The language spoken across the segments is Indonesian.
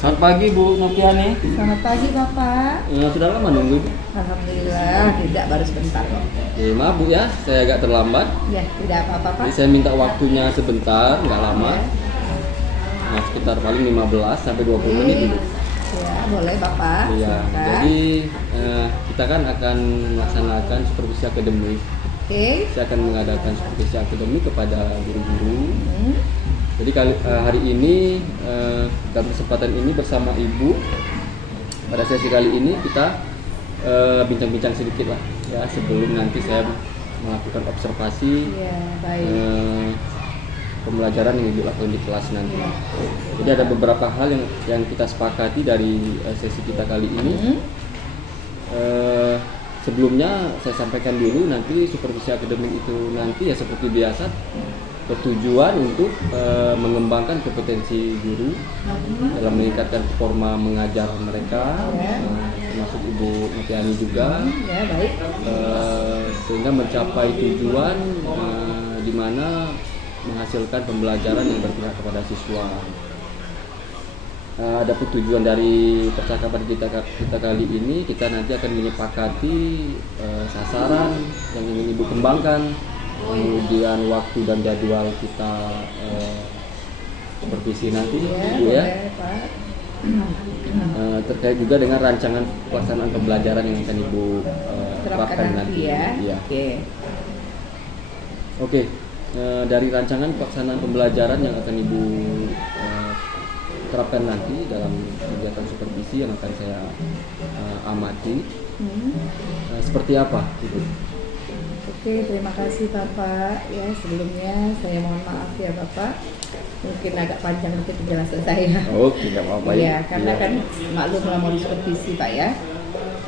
Selamat pagi Bu Noviani. Selamat pagi Bapak. Sudah lama nunggu? Alhamdulillah tidak, baru sebentar kok. Oke, maaf Bu ya, saya agak terlambat. Ya, tidak apa-apa Pak. Jadi saya minta waktunya sebentar, nggak lama. Ya. Nah, sekitar paling 15 sampai 20 menit Bu. Ya, boleh Bapak. Iya. Silakan. Jadi kita kan akan melaksanakan supervisi akademik. Oke. Saya akan mengadakan supervisi akademik kepada guru-guru. Hmm. Jadi hari ini dalam kesempatan ini bersama Ibu pada sesi kali ini kita bincang-bincang sedikit lah ya sebelum nanti saya melakukan observasi Ya, baik. pembelajaran yang Ibu lakukan di kelas nanti. Ya. Jadi ada beberapa hal yang kita sepakati dari sesi kita kali ini. Sebelumnya saya sampaikan dulu nanti supervisi akademik itu nanti ya seperti biasa bertujuan untuk mengembangkan kompetensi guru dalam meningkatkan performa mengajar mereka, termasuk Ibu Noviani juga, Ya, baik. sehingga mencapai tujuan di mana menghasilkan pembelajaran yang berpihak kepada siswa. Ada tujuan dari percakapan kita kali ini, kita nanti akan menyepakati sasaran yang ingin Ibu kembangkan, kemudian waktu dan jadwal kita supervisi nanti, Bu ya. Boleh, Pak. Terkait juga dengan rancangan pelaksanaan pembelajaran yang akan Ibu terapkan nanti. ya. Ya. Oke. Oke. Dari rancangan pelaksanaan pembelajaran yang akan Ibu terapkan nanti dalam kegiatan supervisi yang akan saya amati, seperti apa, Ibu? Oke, terima kasih Bapak. Ya, sebelumnya saya mohon maaf ya Bapak. Mungkin agak panjang mungkin penjelasan saya. Oh, tidak apa-apa. Iya, karena kan maklum lah mau supervisi Pak ya.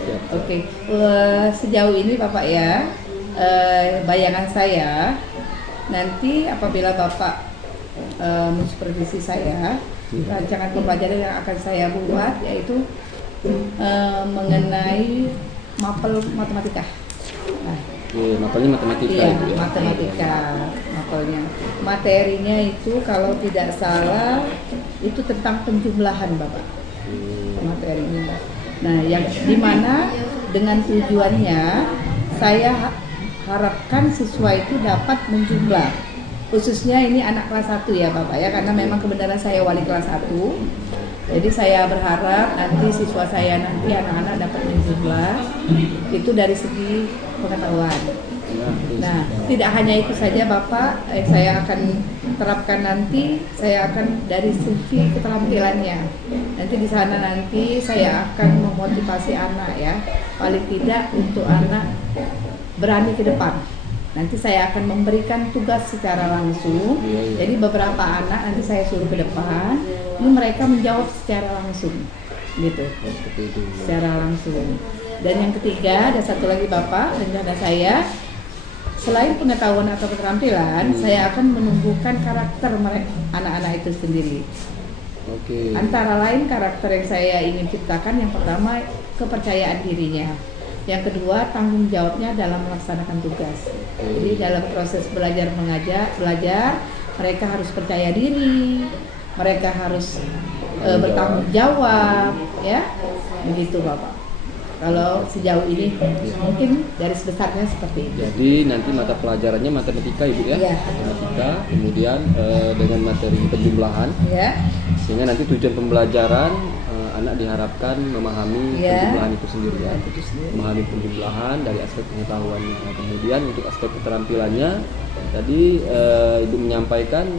Ya. Oke, sejauh ini Bapak ya, bayangan saya nanti apabila Bapak mensupervisi saya, rancangan pembelajaran yang akan saya buat yaitu mengenai mapel matematika. Nah, mapelnya matematika iya, itu ya. matematika mapelnya. Materinya itu kalau tidak salah itu tentang penjumlahan Bapak. Materinya. Nah, yang dimana dengan tujuannya saya harapkan siswa itu dapat menjumlah. Khususnya ini anak kelas 1 ya Bapak ya, karena memang kebenaran saya wali kelas 1. Jadi saya berharap nanti siswa saya nanti anak-anak dapat menjumlah itu dari segi pengetahuan. Nah, tidak hanya itu saja Bapak, saya akan terapkan nanti, saya akan dari segi keterampilannya. Nanti di sana nanti saya akan memotivasi anak ya, paling tidak untuk anak berani ke depan. Nanti saya akan memberikan tugas secara langsung. Jadi beberapa anak nanti saya suruh ke depan, ini mereka menjawab secara langsung, gitu. Secara langsung. Dan yang ketiga, ada satu lagi Bapak, rencana saya, selain pengetahuan atau keterampilan, saya akan menumbuhkan karakter mereka, anak-anak itu sendiri. Oke. Antara lain karakter yang saya ingin ciptakan, yang pertama kepercayaan dirinya. Yang kedua, tanggung jawabnya dalam melaksanakan tugas. Jadi dalam proses belajar mereka harus percaya diri, mereka harus bertanggung jawab, ya, begitu Bapak. Kalau sejauh ini mungkin garis besarnya seperti itu. Jadi nanti mata pelajarannya matematika Ibu ya? Iya. Matematika, kemudian dengan materi penjumlahan, Ya, sehingga nanti tujuan pembelajaran anak diharapkan memahami penjumlahan itu sendiri ya. Memahami penjumlahan dari aspek pengetahuan. Nah, kemudian untuk aspek keterampilannya, tadi Ibu menyampaikan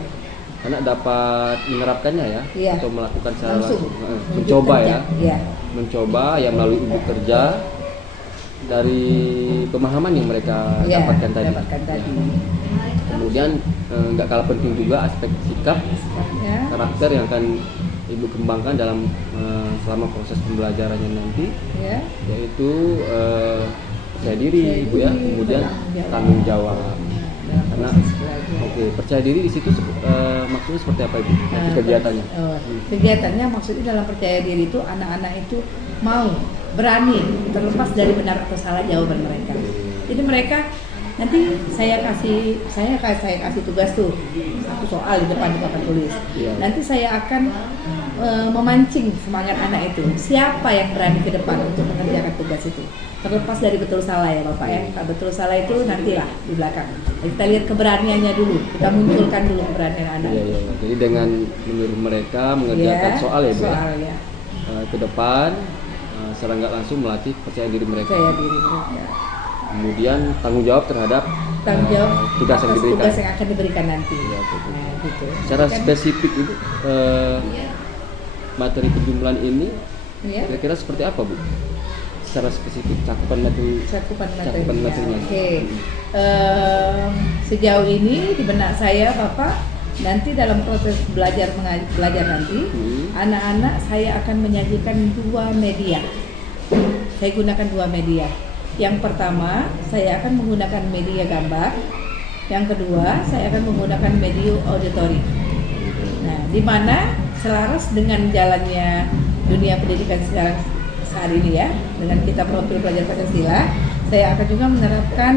anak dapat menerapkannya ya, Iya. atau melakukan secara Langsung langsung. Mencoba ya, Iya. mencoba ya melalui ibu kerja dari pemahaman yang mereka Iya, dapatkan tadi. dapatkan tadi. Kemudian nggak kalah penting juga aspek sikap, Sikapnya, karakter yang akan ibu kembangkan dalam selama proses pembelajarannya nanti, ya. yaitu percaya diri ibu ya, Percaya diri, kemudian bertanggung tanggung jawab. dalam Karena proses belajar. oke, percaya diri di situ maksudnya seperti apa ibu? Nanti kegiatannya. Kegiatannya maksudnya dalam percaya diri itu anak-anak itu mau berani terlepas dari benar atau salah jawaban mereka. Jadi mereka nanti saya kasih tugas tuh satu soal di depan papan tulis. Iya. Nanti saya akan memancing semangat anak itu. Siapa yang berani ke depan untuk mengerjakan tugas itu? Terlepas dari betul salah ya Bapak ya. Kalau betul salah itu nantilah di belakang. Kita lihat keberaniannya dulu. Kita munculkan dulu keberanian anak. Iya, iya. Jadi dengan menyuruh mereka mengerjakan Ya, soal ya bu, soal ya. ke depan secara nggak langsung melatih percaya diri mereka. Percaya diri mereka. Kemudian tanggung jawab terhadap Tanggung jawab tugas yang atas diberikan. tugas yang akan diberikan nanti. Iya, betul. Nah, gitu. Secara Kan, spesifik itu materi penjumlahan ini ya, kira-kira seperti apa bu? Secara spesifik cakupan materi. cakupan Cakupan materinya. materinya. Oke. Sejauh ini di benak saya Bapak, nanti dalam proses belajar nanti, anak-anak saya akan menyajikan 2 media. Saya gunakan 2 media. Yang pertama, saya akan menggunakan media gambar. Yang kedua, saya akan menggunakan media auditori. Nah, di mana selaras dengan jalannya dunia pendidikan sekarang saat ini ya, dengan kita profil pelajar Pancasila, saya akan juga menerapkan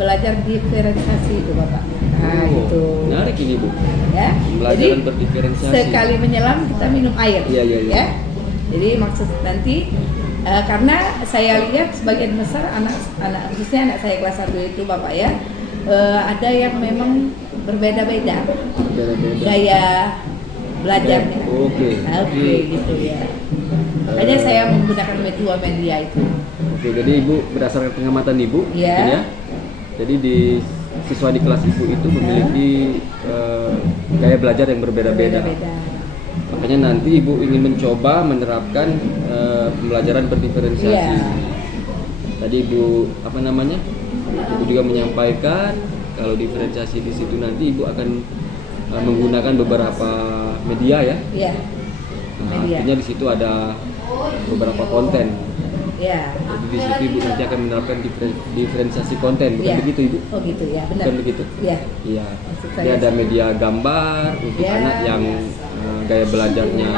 belajar diferensiasi itu Bapak. Nah, gitu. Menarik ini bu. Ya. Pembelajaran Jadi berdiferensiasi. sekali menyelam kita minum air. Iya, iya, iya. Ya. Jadi maksud nanti karena saya lihat sebagian besar anak khususnya anak saya kelas 1 itu Bapak ya, ada yang memang berbeda-beda Beda-beda. gaya belajarnya. Oke. Oke, gitu ya. Makanya saya menggunakan 2 media itu. Oke, jadi ibu berdasarkan pengamatan ibu, Iya. mungkin ya. Jadi di siswa di kelas ibu itu memiliki gaya belajar yang berbeda-beda. Berbeda-beda. Makanya nanti ibu ingin mencoba menerapkan pembelajaran berdiferensiasi. Iya. Tadi ibu apa namanya? Ibu juga menyampaikan kalau diferensiasi di situ nanti ibu akan menggunakan beberapa media ya. Iya. Nah, Media. artinya di situ ada beberapa konten. Iya. Jadi di situ ibu nanti akan menerapkan diferensiasi konten, bukan Iya. begitu ibu? Oh gitu ya, benar. Bukan begitu? Iya. Iya. Maksud Jadi saya ada media gambar untuk Iya. anak yang gaya belajarnya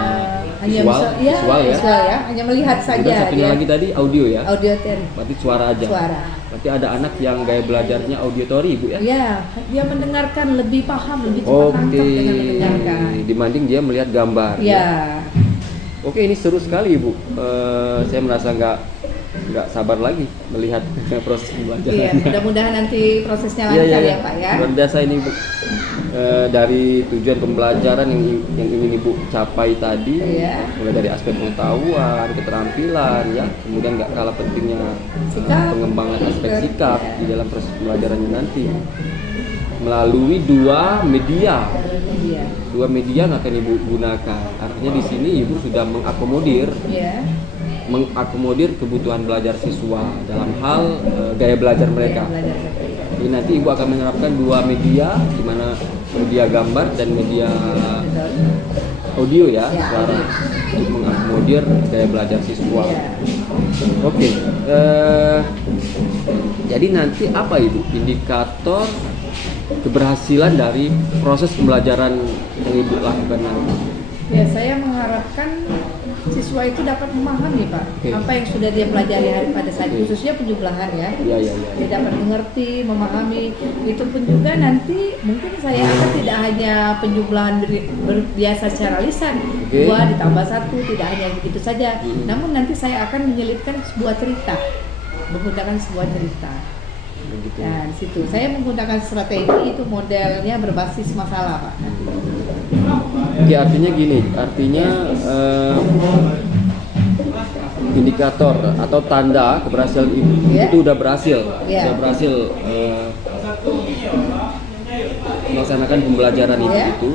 hanya visual, ya, visual ya. visual ya, hanya melihat saja. Kemudian satunya dia. lagi tadi audio ya. Audiotori. Berarti suara aja. Suara. Berarti ada anak yang gaya belajarnya auditory ibu ya. Ya, dia mendengarkan lebih paham, lebih cepat Oke. nangkep dengan mendengarkan. Dibanding dia melihat gambar. Ya, Oke, ini seru sekali ibu. Saya merasa nggak sabar lagi melihat proses pembelajaran. iya. Mudah-mudahan nanti prosesnya Iya, lancar iya. ya Pak ya. Luar biasa ini Bu. Dari tujuan pembelajaran yang ingin Ibu capai tadi, Iya. mulai dari aspek pengetahuan, keterampilan, ya, kemudian nggak kalah pentingnya Sikap. pengembangan aspek sikap Iya. di dalam proses pembelajarannya nanti melalui 2 media. Iya. 2 media yang akan Ibu gunakan. Artinya di sini Ibu sudah Iya. mengakomodir kebutuhan belajar siswa dalam hal gaya belajar mereka. Belajar seperti itu. Jadi nanti Ibu akan menerapkan 2 media, di mana media gambar dan media audio ya, Ya. suara, untuk mengakomodir gaya belajar siswa. Iya. Oke, jadi nanti apa Ibu indikator keberhasilan dari proses pembelajaran yang Ibu lakukan nanti? Ya, saya mengharapkan siswa itu dapat memahami Pak Oke. apa yang sudah dia pelajari pada saat Oke. khususnya penjumlahan ya. Ya, ya, ya. Dia dapat mengerti, memahami. Itu pun juga nanti mungkin saya akan tidak hanya penjumlahan biasa secara lisan, Oke. 2 ditambah 1, tidak hanya begitu saja. Namun nanti saya akan menyelipkan sebuah cerita, menggunakan sebuah cerita. Begitu. Nah, di situ saya menggunakan strategi itu modelnya berbasis masalah Pak. Oke, artinya gini, indikator atau tanda keberhasilan Ibu Ya. itu udah berhasil, Ya. udah berhasil melaksanakan pembelajaran itu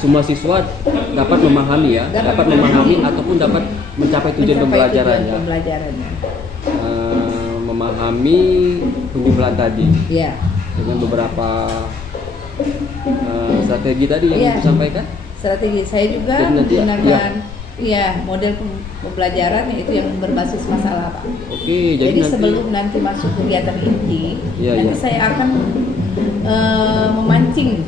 semua siswa dapat memahami ya, dapat memahami ataupun dapat mencapai tujuan pembelajarannya. Memahami penjumlahan tadi dengan beberapa strategi tadi yang Ibu sampaikan. Strategi saya juga menggunakan model pembelajaran yaitu yang berbasis masalah, Pak. Oke, jadi sebelum nanti masuk kegiatan inti, nanti saya akan memancing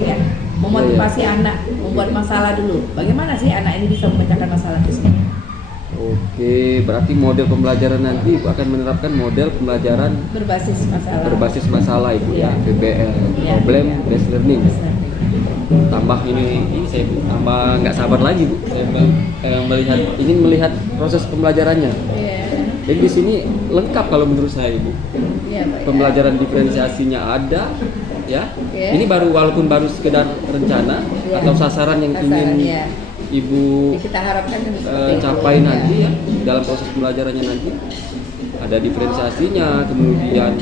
ya, memotivasi anak membuat masalah dulu. Bagaimana sih anak ini bisa memecahkan masalah itu sendiri? Oke, berarti model pembelajaran nanti Ibu akan menerapkan model pembelajaran berbasis masalah Ibu ya, PBL, problem based learning. Tambah ini saya tambah nggak sabar lagi Bu, saya melihat proses pembelajarannya. Jadi di sini lengkap kalau menurut saya Ibu. Pembelajaran diferensiasinya ada, ya. Ini walaupun baru sekedar rencana atau sasaran yang ingin Ibu kita harapkan capai nanti ya dalam proses pembelajarannya nanti ada diferensiasinya, kemudian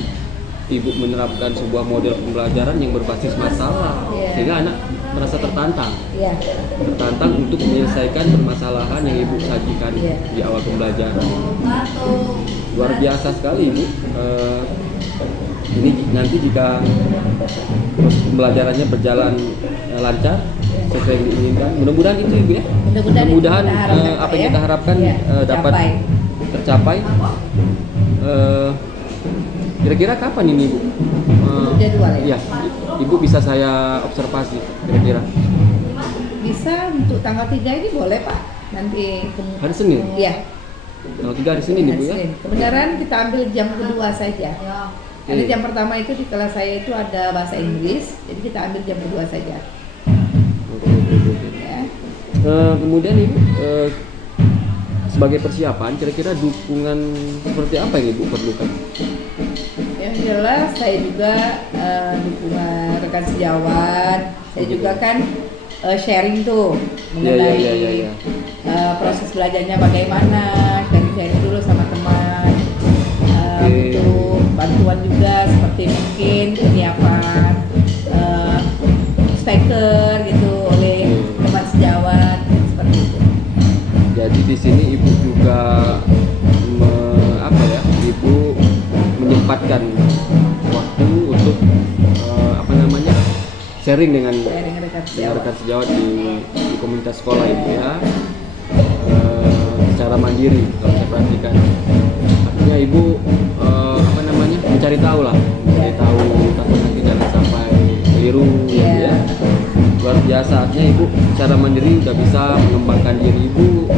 Ibu menerapkan sebuah model pembelajaran yang berbasis masalah sehingga anak merasa tertantang untuk menyelesaikan permasalahan yang Ibu sajikan di awal pembelajaran. Luar biasa sekali Ibu. Ini nanti jika proses pembelajarannya berjalan lancar sesuai yang diinginkan, mudah-mudahan itu Ibu ya. Mudah-mudahan apa yang kita harapkan dapat tercapai. Kira-kira kapan ini Ibu? Jadwal ya? Ibu bisa saya observasi kira-kira? Bisa untuk tanggal 3 ini boleh Pak. Nanti hari Senin? Iya. Tanggal 3 hari Senin Ibu ya? Kebenaran kita ambil jam kedua saja. Karena jam pertama itu di kelas saya itu ada bahasa Inggris, jadi kita ambil jam kedua saja. Ya. Kemudian Ibu sebagai persiapan kira-kira dukungan seperti apa yang Ibu perlukan? Yang jelas saya juga dukungan rekan sejawat, saya juga kan sharing tuh mengenai proses belajarnya bagaimana, sharing dulu sama teman. Butuh bantuan juga seperti mungkin penyiapan speaker gitu oleh teman sejawat seperti itu. Jadi di sini Ibu juga Ibu menyempatkan waktu untuk sharing dengan rekan sejawat di komunitas sekolah Ibu ya, secara mandiri kalau saya perhatikan. Artinya Ibu mencari tahu tapi nanti jangan sampai keliru ya. Luar biasa, artinya Ibu secara mandiri udah bisa mengembangkan diri Ibu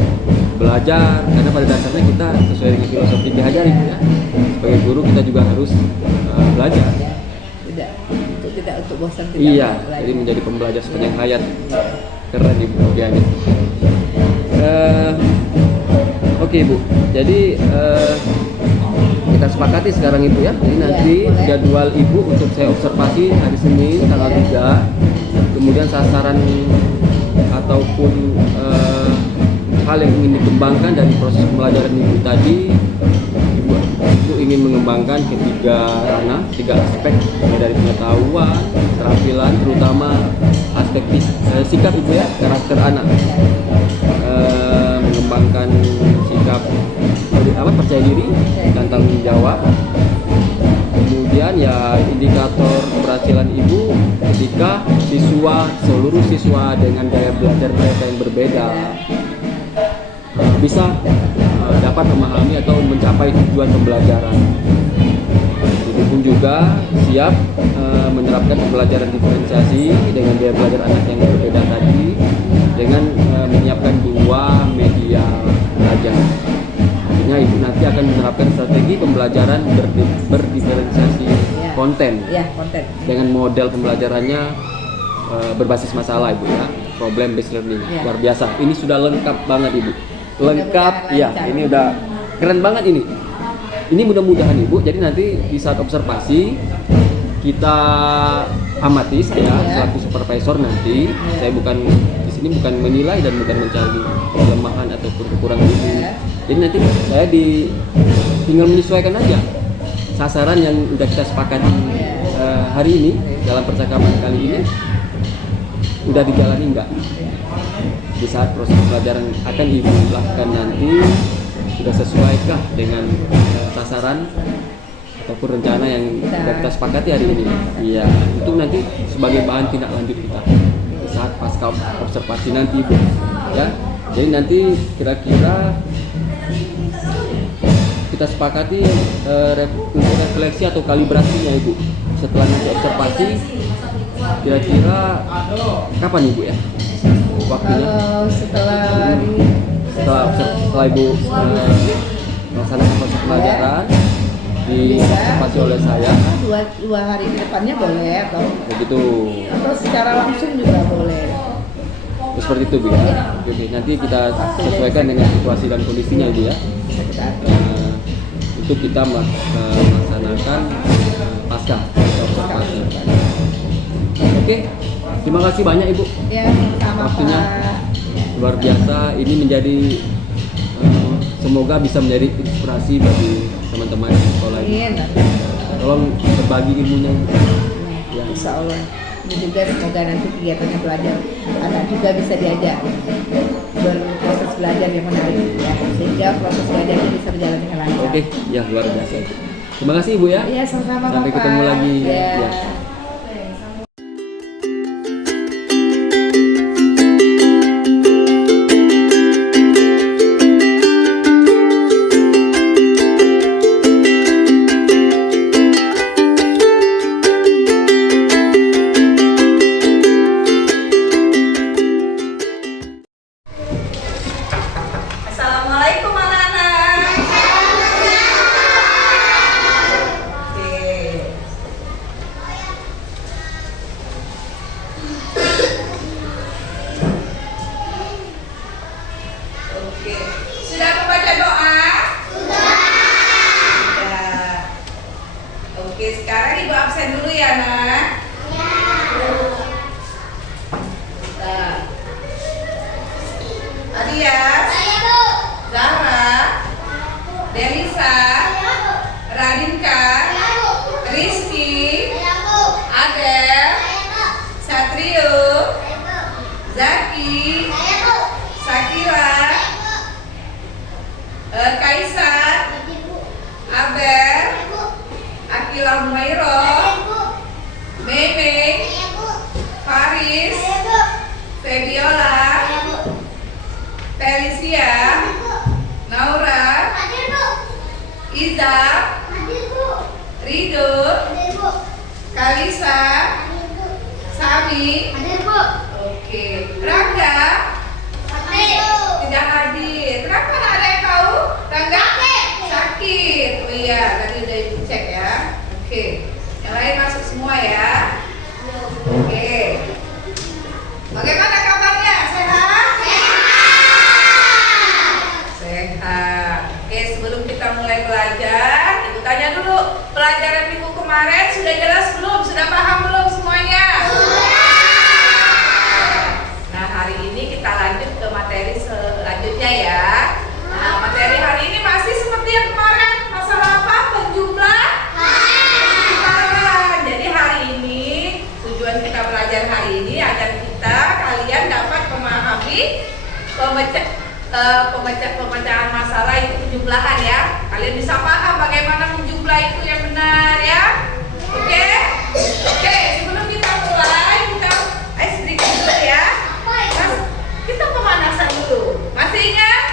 belajar, karena pada dasarnya kita sesuai dengan filosofi belajar Ibu ya. Sebagai guru kita juga harus belajar. Tidak untuk bosan belajar. Jadi menjadi pembelajar sepanjang hayat. Keren Ibu bagiannya. Oke Ibu, jadi kita sepakati sekarang Ibu ya. Jadi nanti jadwal Ibu untuk saya observasi hari Senin tanggal 3. Kemudian sasaran ataupun hal yang ingin dikembangkan dari proses pembelajaran Ibu tadi, Ibu ingin mengembangkan tiga aspek, dari pengetahuan, keterampilan, terutama aspek sikap Ibu ya, karakter anak, mengembangkan sikap percaya diri dan tanggung jawab. Kemudian ya indikator keberhasilan Ibu ketika seluruh siswa dengan gaya belajar mereka yang berbeda bisa dapat memahami atau mencapai tujuan pembelajaran. Ibu pun juga siap menerapkan pembelajaran diferensiasi dengan gaya belajar anak yang berbeda tadi dengan menyiapkan 2 media belajar. Artinya Ibu nanti akan menerapkan strategi pembelajaran berdiferensiasi konten dengan model pembelajarannya berbasis masalah Ibu ya, problem based learning. Luar biasa, ini sudah lengkap banget Ibu, lengkap ya, ini udah keren banget ini. Ini mudah-mudahan Ibu, jadi nanti di saat observasi kita amati, saya selaku supervisor nanti, saya di sini bukan menilai dan bukan mencari kelemahan ataupun kekurangan Ibu. Jadi nanti saya tinggal menyesuaikan aja sasaran yang udah kita sepakati hari ini dalam percakapan kali ini udah dijalani enggak? Di saat proses pelajaran akan ibu lakukan nanti sudah sesuaikah dengan sasaran ataupun rencana yang kita sepakati hari ini? Iya, itu nanti sebagai bahan tindak lanjut kita di saat pasca observasi nanti ibu, ya. Jadi nanti kira-kira kita sepakati untuk refleksi atau kalibrasinya ibu. Setelah nanti observasi, kira-kira kapan ibu ya? Waktunya? Kalau setelah ibu melaksanakan proses pelajaran diobservasi oleh saya, dua hari ke depannya boleh begitu. atau secara langsung juga boleh. Seperti itu bu ya. Oke, nanti kita sesuaikan dengan situasi dan kondisinya ibu ya. Untuk kita melaksanakan pasca observasi. Oke, terima kasih banyak ibu. Ya, sama Waktunya Pak. luar biasa. Ini menjadi semoga bisa menjadi inspirasi bagi teman-teman di sekolah ini. Amin. Tolong berbagi ilmunya. Ya. Insya Allah. Ini juga semoga nanti kegiatannya belajar anak juga bisa diajak berproses belajar yang menarik ya, sehingga proses belajarnya bisa berjalan dengan lancar. Oke, ya luar biasa. Terima kasih ibu ya. Iya, sama-sama Sampai Bapak. ketemu lagi. Ya. Ya. Assalamualaikum anak-anak. Oke. Oke. Sudah membaca doa? Sudah. Oke, sekarang ibu absen dulu ya, nak. Nah. Adias, Zahra, Delisa, Radinka, Rizky, Adel, Satrio, Zaki, Sakila, Kaisar, Abel, Akila Mumairo, Meme, Faris, Febiola, Felicia, Naura, Iza, Rido, Kalisa, Sami, oke, Rangga, tidak hadir. Kenapa nggak ada yang tahu? Rangga sakit. Oh iya, tadi udah ibu cek ya. Oke, yang lain masuk semua ya. Oke, bagaimana kabarnya? Sehat? Sehat. Oke, sebelum kita mulai belajar, ibu tanya dulu, pelajaran minggu kemarin sudah jelas belum? Sudah paham belum semuanya? Nah, hari ini kita lanjut ke materi selanjutnya ya. Nah, materi hari ini masih seperti yang kemarin. Masalah apa? Penjumlahan. Jadi hari ini tujuan kita belajar hari ini agar kalian dapat memahami pemecahan masalah itu penjumlahan ya. Kalian bisa paham bagaimana menjumlah itu yang benar ya. Oke? Oke, sebelum kita mulai, kita sedikit dulu ya. Kita pemanasan dulu. Masih ingat?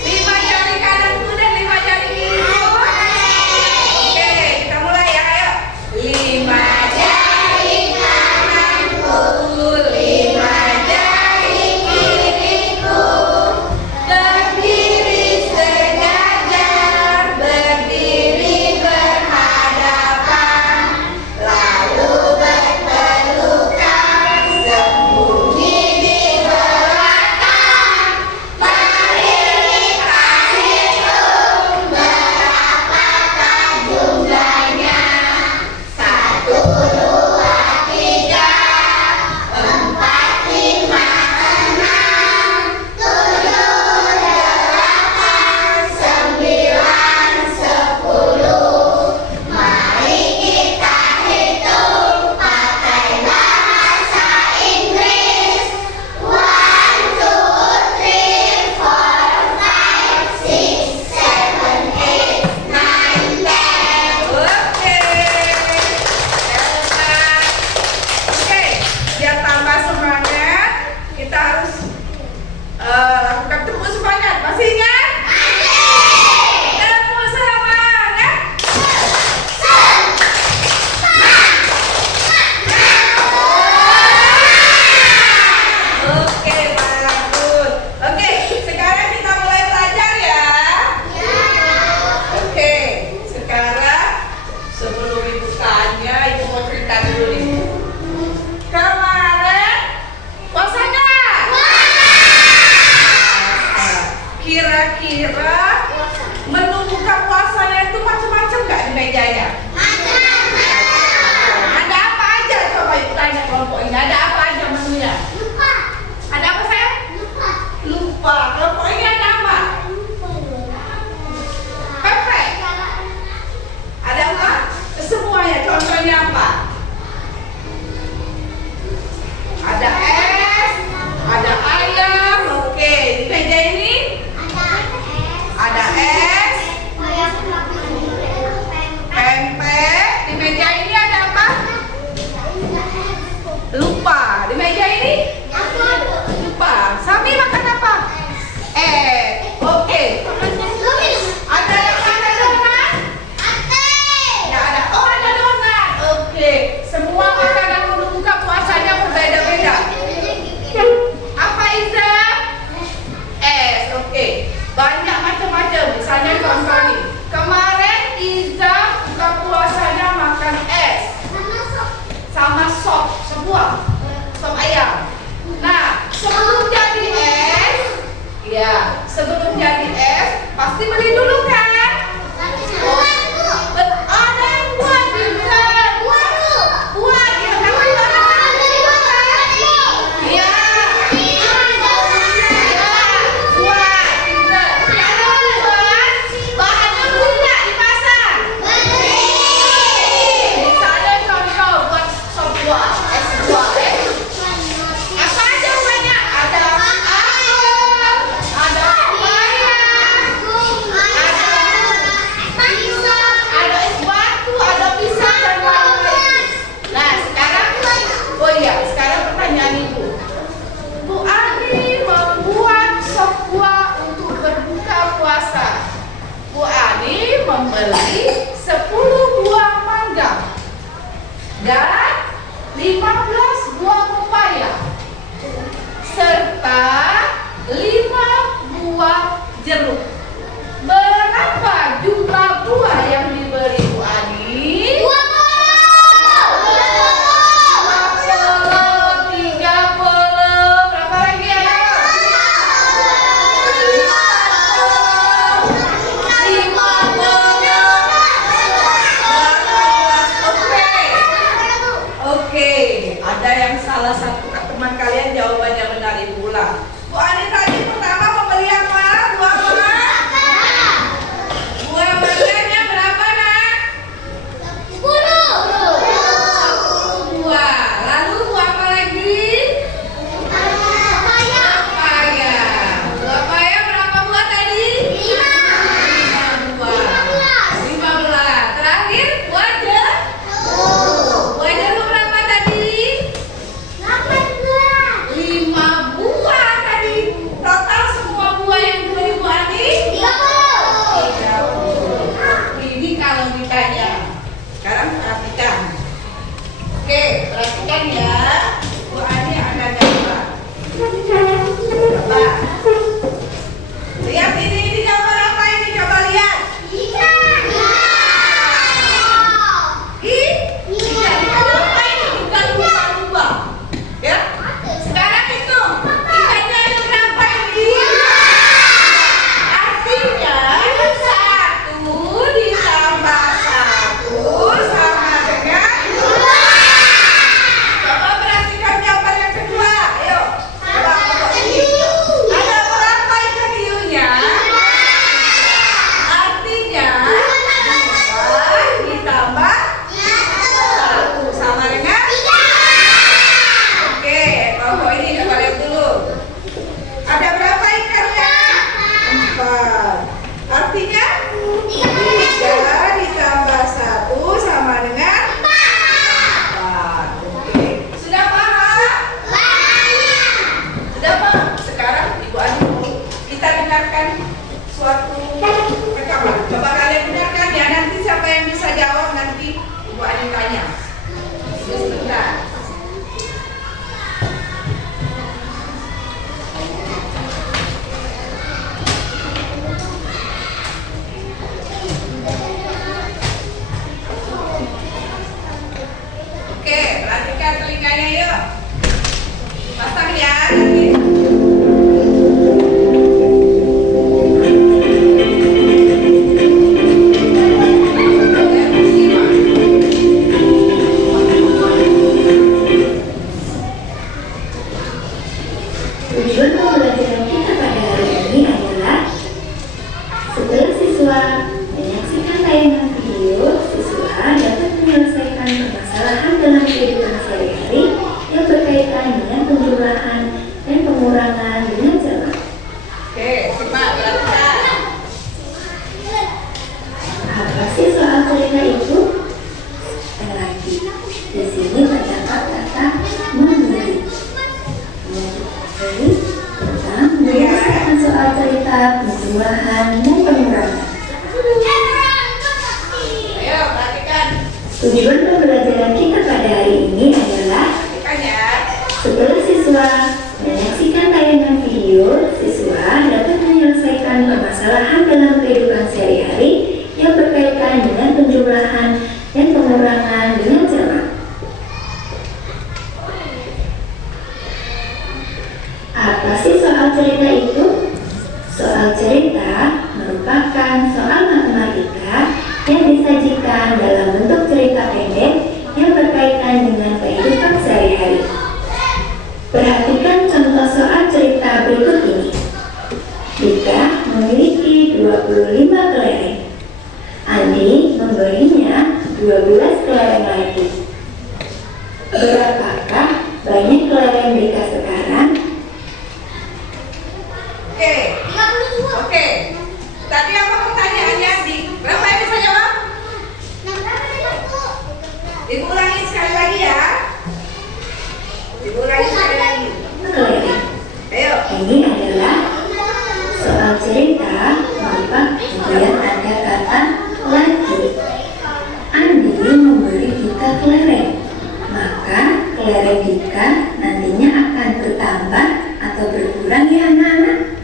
5 jari kananku dan 5 jari kiriku. Oke, kita mulai ya. Ayo. 5 jari kananku, 5 jari kiriku, berdiri sejajar, berdiri berhadapan, lalu bertepuk Kira-kira menu buka puasanya itu macam-macam nggak di mejanya? Ada apa aja? Coba ibu tanya kelompok ini. Ada apa aja menunya? Ada apa sayang? Lupa. Kelompok ini ada apa? Pepek. Ada apa? Semuanya. Contohnya apa? Ada es, ada ayam. Oke, di meja ini ada es, pempek. Di meja ini ada apa? Lupa. Di meja ini? Lupa. Sami makan apa? Oke. Ada yang makan donat? Ya ada. Oh ada donat. Oke. Semua makanan untuk buka puasanya berbeda-beda. Apa Iza? Es. Oke. Banyak macam-macam. Misalnya contoh nih. Kemarin Iza buka puasanya makan es sama sop sebuah sop ayam. Nah, sebelum jadi es, ya, sebelum jadi es pasti beli dulu kan? Ada yang buat juga. Buat ya, memang buat dulu kan? Ya. Buat. Ada buat. Bahannya beli nggak di pasar? Misalnya contoh buat sop buah, es buah, apa aja banyak? Ada apel, ada pepaya, ada es batu, ada pisang dan lain-lain. Nah sekarang, oh iya, sekarang pertanyaan ibu. Bu Ani membuat sop buah untuk berbuka puasa. Bu Ani membeli 10 buah mangga dan 15 buah pepaya serta 5 buah jeruk. Berapa jumlah buah yang dibeli Bu Ani? 20, 30, berapa lagi ya? 50. Oke, ada yang salah satu teman kalian jawabannya benar, ibu ulang. Bu Ani tadi pertama membeli apa? Buah apa? Buah manganya berapa nak? 10 buah. Lalu buah apa lagi? Pepaya. Buah pepaya berapa buah tadi? 5 buah. 15. Terakhir buah jeruk. Buah jeruk berapa tadi? 5 buah tadi. Total semua buah yang dibeli Bu Ani 30. Ini kalau ditanya. Sekarang perhatikan. Oke, perhatikan ya. Bu Ani ada gambar. Coba. Lihat ini gambar apa ini? Coba lihat. Ikan. Ikan apa ini? Bukan lumba-lumba. Ya. Sekarang itu ikannya ada berapa ini? Artinya 1 ditambah 1 sama dengan 2. Coba perhatikan gambar yang kedua. Ayo. Coba foto ini. Ada berapa ikan hiunya? Artinya 2 ditambah 1 sama dengan 3. Oke, kelompok ini coba lihat dulu. Ada berapa ikannya? 4. Artinya 3 ditambah 1 sama dengan 4. Oke. Sudah paham? Sudah paham? Sekarang Ibu Ani mau kita dengarkan suatu rekaman. Coba kalian dengarkan ya. Nanti siapa yang bisa jawab nanti Ibu Ani tanya. Sebentar. Oke, perhatikan telinganya yuk. Pasang ya nanti. cerita penjumlahan dan pengurangan. Ayo, perhatikan. Tujuan pembelajaran kita pada hari ini adalah Perhatikan ya. setelah siswa menyaksikan tayangan video, siswa dapat menyelesaikan permasalahan dalam kehidupan sehari-hari yang berkaitan dengan penjumlahan dan pengurangan dengan cermat. Apa sih soal cerita itu? Soal cerita merupakan soal matematika yang disajikan dalam bentuk cerita pendek yang berkaitan dengan kehidupan sehari-hari. Perhatikan contoh soal cerita berikut ini. Dika memiliki 25 kelereng. Andi memberinya 12 kelereng lagi. Berapakah banyak kelereng Dika sekarang? Oke. Oke. Tadi apa pertanyaannya? Berapa yang bisa jawab? Ibu ulangi sekali lagi ya. Ibu ulangi sekali lagi. Kelereng. Ayo. Ini adalah soal cerita tanpa kemudian ada kata lagi. Andi memberi Dika kelereng, maka kelereng Dika nantinya akan bertambah atau berkurang ya anak-anak?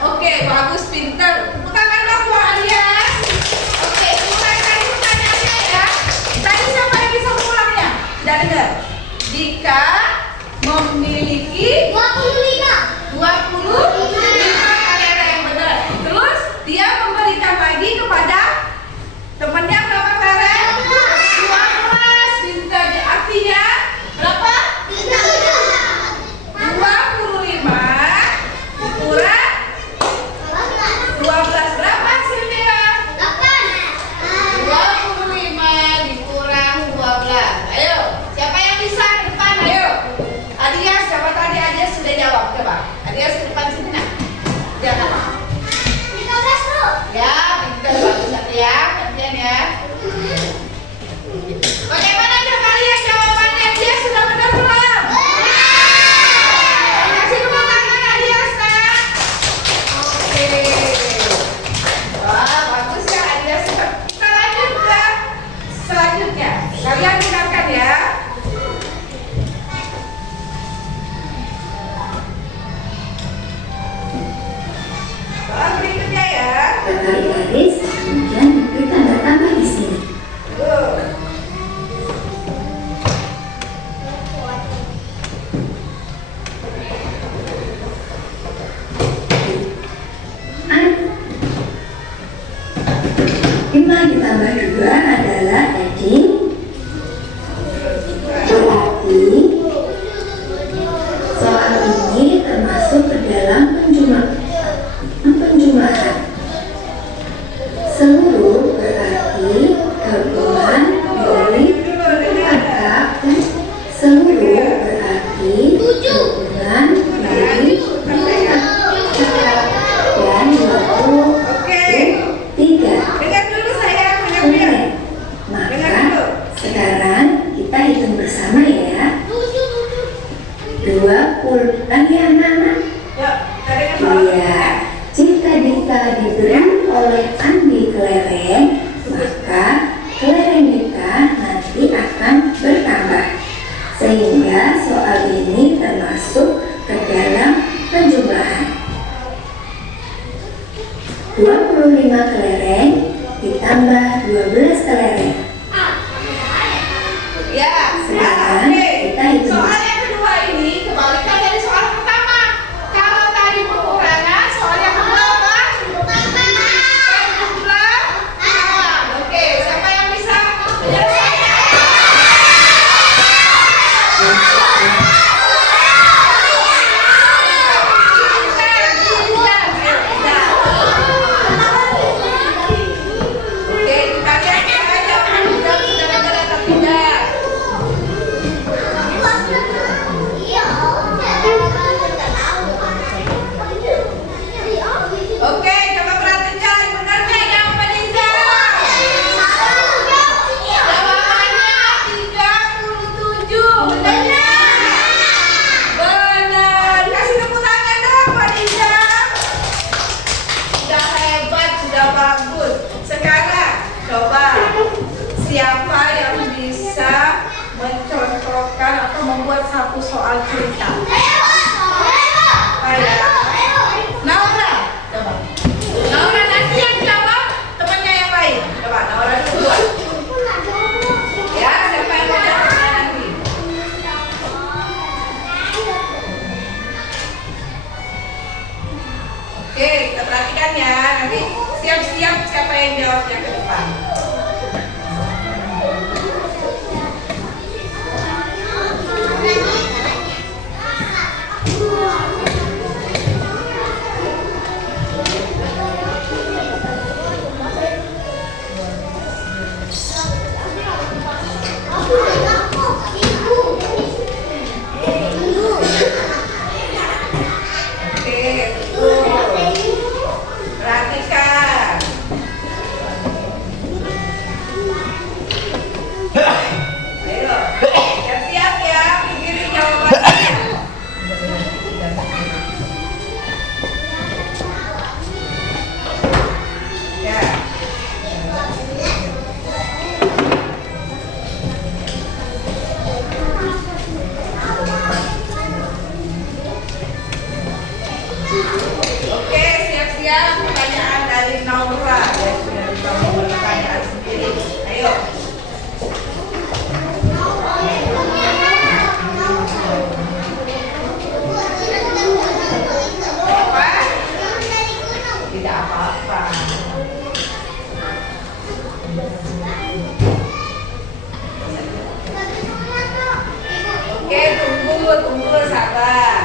Oke, bagus, pinter. Tepuk tangan dong buat Alias. Oke, mulai dari pertanyaannya ya. Tadi siapa yang bisa mengulanginya? Tidak dengar. Dika memiliki 25 kelereng, benar. Terus dia memberikan lagi kepada temannya berapa kelereng? 12. Pinter. Artinya berapa? 25 kurang 12 berapa Silvia? 25 dikurang 12. Ayo, siapa yang bisa ke depan? Ayo. Adias, siapa tadi Adias sudah jawab? Coba. Adias ke depan sini nak. Jangan. Ya, pintar bagus ya. Gantian ya. Bagaimana kalian jawabannya? Dia sudah benar belum? Kasih tepuk tangan Adias nak. Oke. Wah, bagus ya Adias. Kita lanjut ke selanjutnya. Kalian dengarkan ya. Soal berikutnya ya. Tarik garis, kemudian diberi tanda tambah di sini. Tuh. An 5 ditambah 2 adalah adik. Berarti soal ini termasuk ke dalam penjumlahan. Seluruh berarti gabungan dari angka dan seluruh berarti gabungan dari angka dan 23. Oke. Dengar dulu saya, dengar. Maka sekarang kita hitung bersama ya. 20 lagi anak-anak. Yuk, kita dengar soal. Iya, jika Dika diberi oleh Andi kelereng, maka kelereng Dika nanti akan bertambah. Sehingga soal ini termasuk ke dalam penjumlahan. 25 kelereng ditambah 12 kelereng. Ya, Sekarang oke. kita hitung. Soal yang kedua ini kebalikan dari soal pertama. Kalau tadi pengurangan, soal yang kedua apa? Penjumlahan. Oke, siapa yang bisa menyelesaikan? Oke, kita lihat ya. siapa yang bisa mencontohkan atau membuat satu soal cerita? Ayo. Naura, coba. Naura nanti yang jawab temannya yang lain. Coba Naura dulu. Ya, siapa yang mau jawabnya nanti? Oke, kita perhatikan ya. Nanti siap-siap siapa yang jawabnya ke depan. Oke, tuh. Perhatikan. Ayo, siap-siap ya, pikirin jawabannya. Ya. Oke, siap-siap pertanyaan dari Naura. Ya, sudah bisa membuat pertanyaan sendiri. Ayo. Apa? Tidak apa-apa. Oke, tunggu, sabar.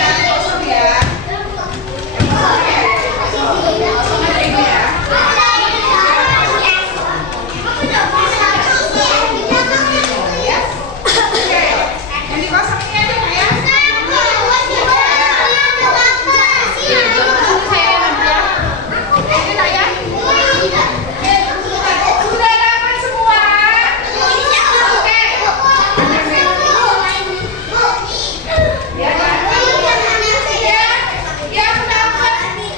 ya, kosong ya. Kosong ya. Kosong aja ibu ya. Ya. Oke. Yang dikosongin aja Nak ya. Sudah dapat semua? Oke. Ya kan? Ya, yang dapat,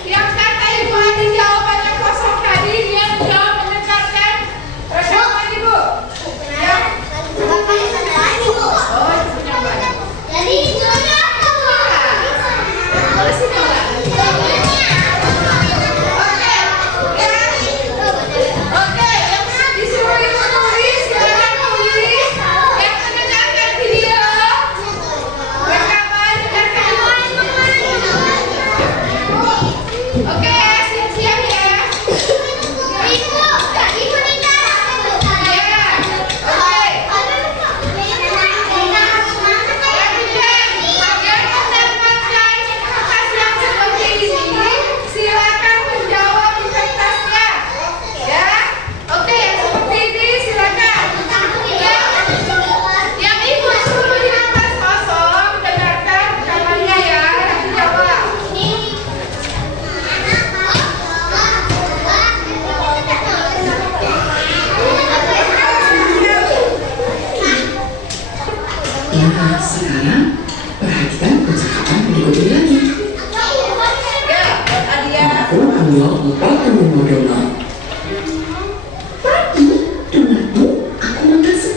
yang kata ibu ada jawabannya kosong tadi, dia menjawab mendekatkan. Rekam lagi bu. Ya. Oh, punya banyak. Boleh sini enggak? Oke, yang disuruh ibu tulis, silakan tulis. Yang mendengarkan video, rekaman dengarkan. Oke, siap-siap ya. Ya, oke. Yang mendapatkan kertas yang seperti ini, silakan menjawab di kertasnya. Ya, oke, yang seperti ini silakan. Yang ibu suruh di kertas kosong, dengarkan rekamannya ya, nanti jawab. Nah, sekarang perhatikan percakapan berikut ini lagi. Ya, tadi ya. Aku punya 45 dolar. Tadi denganmu aku makan 10.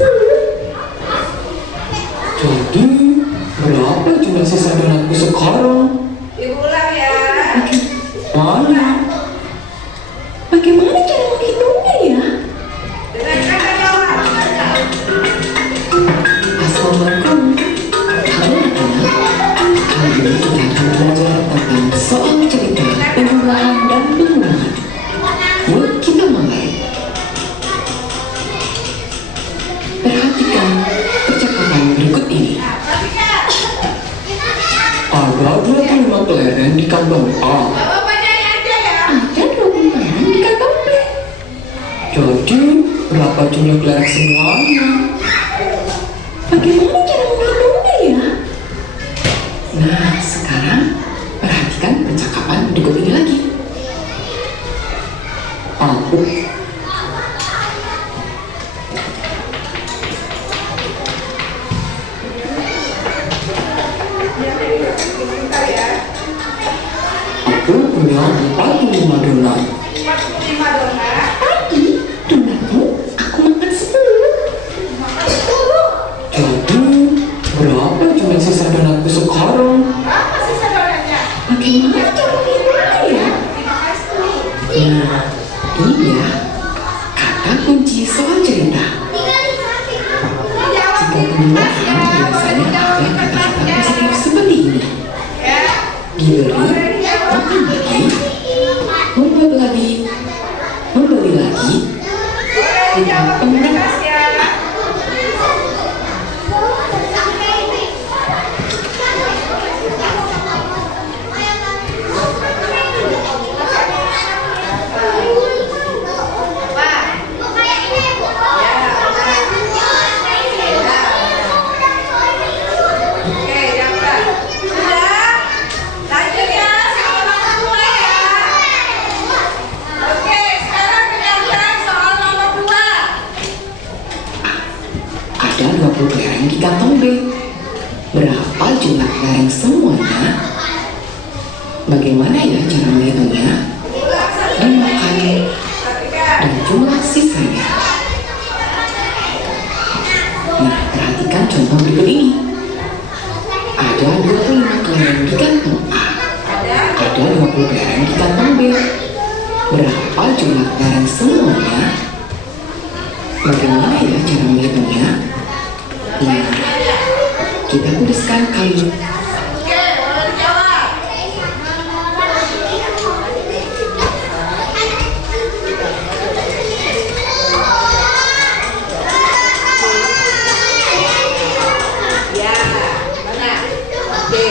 Jadi berapa jumlah sisa donatku sekarang? Ibu ulang ya. Mana? Bagaimana cara menghitungnya ya? Dengarkan dan jawab. Assalamualaikum. Halo anak-anak. Kali ini kita akan belajar tentang soal cerita, penjumlahan dan pengulangan. Yuk kita mulai. Perhatikan percakapan berikut ini. Ada 25 kelereng di kantong A. Bapak nyanyi aja ya. Ada 20 kelereng di kantong B. Jadi berapa jumlah kelereng semuanya? Bagaimana cara menghitungnya ya? Nah, sekarang perhatikan percakapan berikut ini lagi. Aku Bentar ya. punya 45 dolar. 45 dolar. Tadi donatmu aku makan 10. Jadi berapa jumlah sisa donatku sekarang? Berapa sisa donatnya? Bagaimana cara menghitungnya ya? Nah, ini ya kata kunci soal cerita. Dijawab Jika di kertas ya. penjumlahan Boleh biasanya dijawab di ada kata-kata kertasnya. positif seperti ini. Ya. Diberi, Boleh dijawab. makan lagi, membuat lagi, membeli lagi, Boleh dijawab di kertas ya. Oke, dapat. Sudah? Lanjut ya, soal nomor 2 ya. Oke, sekarang dengarkan soal nomor 2. Ada 20 kelereng di kantong B. Berapa jumlah kelereng semuanya? Bagaimana ya cara menghitungnya? Memakan dan jumlah sisanya. Nah, perhatikan contoh berikut ini. Ada 25 kelereng di kantong A. Ada 20 kelereng di kantong B. Berapa jumlah kelereng semuanya? Bagaimana ya cara menghitungnya? Nah, kita tuliskan kalimat. Oke, boleh dijawab. Ya, mana? Oke.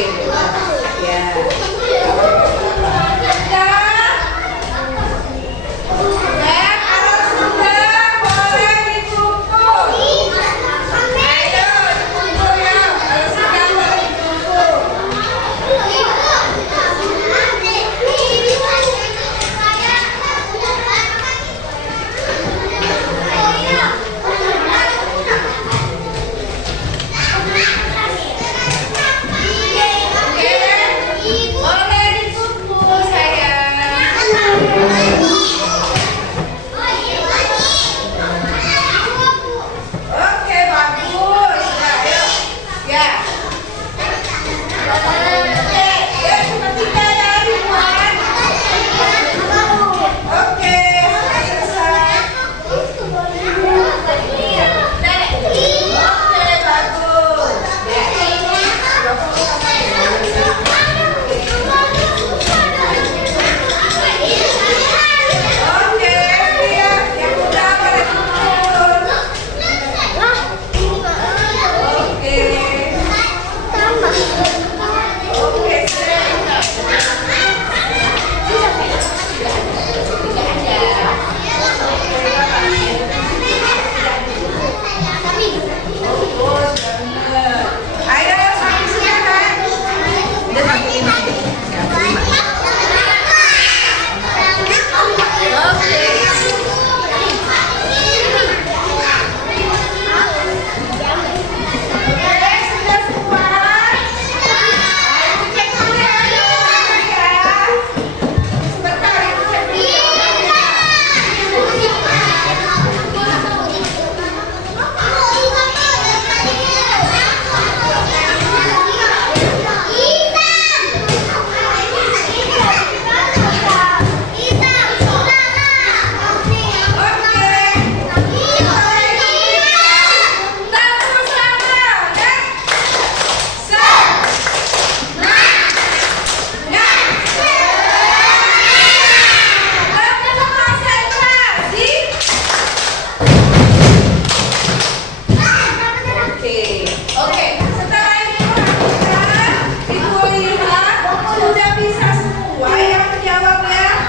sudah bisa semua yang menjawabnya?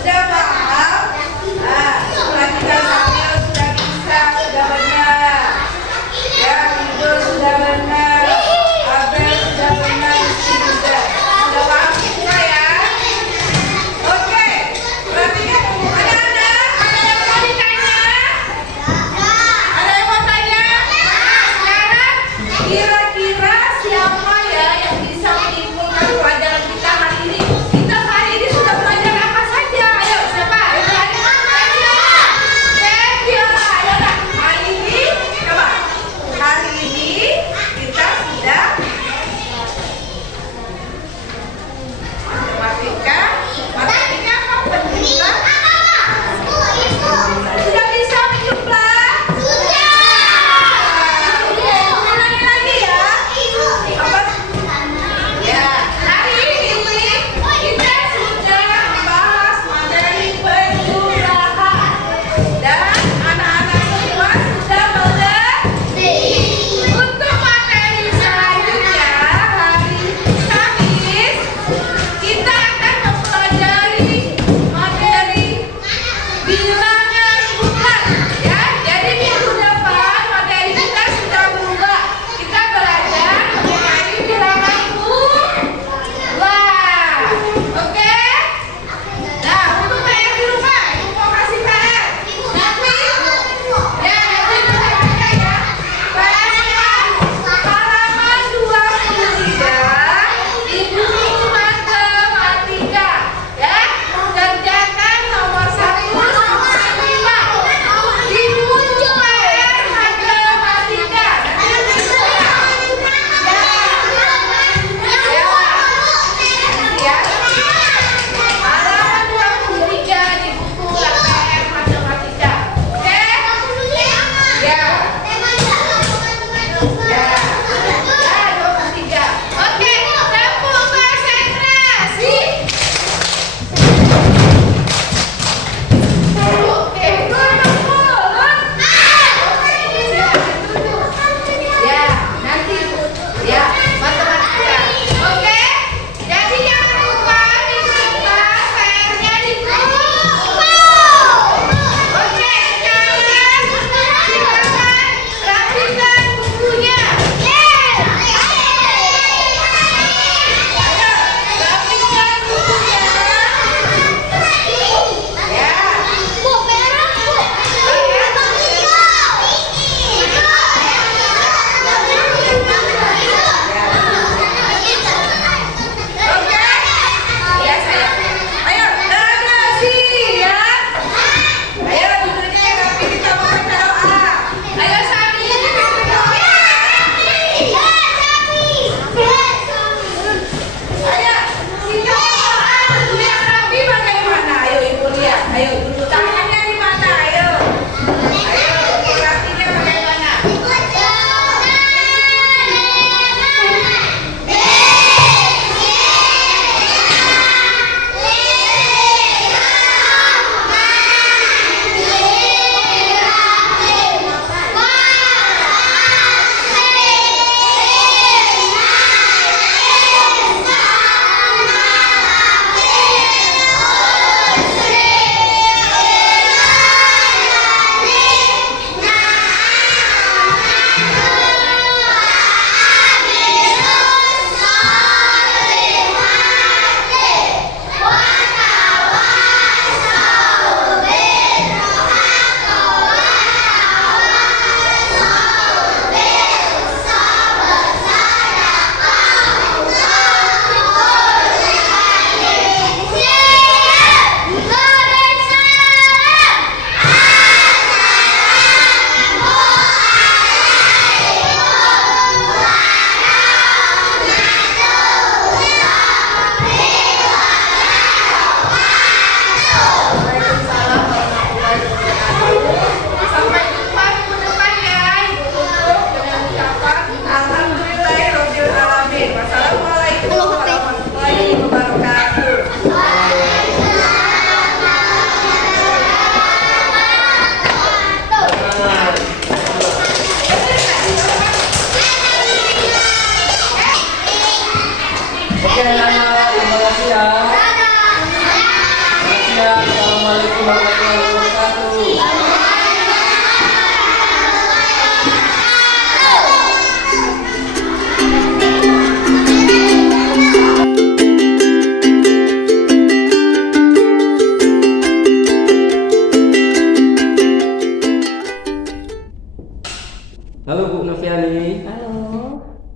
Sudah paham? Nah, perhatikan Samuel sudah bisa, sudah benar. Ya, Wido sudah benar. Abel sudah benar, Rizky juga. Sudah paham semua ya? Oke, perhatikan. Ada yang mau ditanya? Ada yang mau tanya? Nah, sekarang kira-kira siapa ya yang bisa menyimpulkan pelajaran kita hari ini? Kita hari ini sudah belajar apa saja? Ayo, siapa? Ayo, ayo, nah. Hari ini, coba. Hari ini kita sudah matematika apa penjumlah? Sudah bisa menjumlah? Ulangi lagi ya. Apa? Ya, hari ini kita sudah membahas materi penjumlahan dan anak-anak semua sudah mengerti. Untuk materi selanjutnya hari Kamis kita akan mempelajari materi bilangan bulat ya. Jadi minggu depan materi kita sudah berubah. Kita belajar mengenai bilangan bulat. Oke? Nah, untuk PR di rumah, Ibu mau kasih PR. Nanti ya, nanti perhatikan ya. PR-nya halaman 23 di buku matematika ya. Kerjakan nomor 1 sampai 5 di buku PR matematika. Halaman 23 di buku PR matematika. Oke? Ya. Ya. 23. Oke, tepuk konsentrasi. Oke, duduk mulut. Ya, nanti ya matematika. Oke, jadi jangan lupa disimpan PR-nya di buku. Oke, sekarang silakan rapikan bukunya. Ayo, rapikan bukunya. Ya. Oke? Ya, sayang. Ayo, dada siap. Ayo, duduknya yang rapi, kita mau baca doa. Ayo, Sami, kita berdoa. Ayo, kita berdoa duduk yang rapi bagaimana? Ayo, Ibu lihat. Ayo, duduk tangannya di mana? Ayo. Ayo, duduk rapinya bagaimana? Sampai jumpa minggu depan ya. Ibu tutup dengan ucapan Alhamdulillahirabbil alamin. Wassalamualaikum warahmatullahi wabarakatuh. Oke, anak-anak. kasih ya. Selamat siang. Assalamualaikum warahmatullahi wabarakatuh. Halo Bu Noviani. Halo,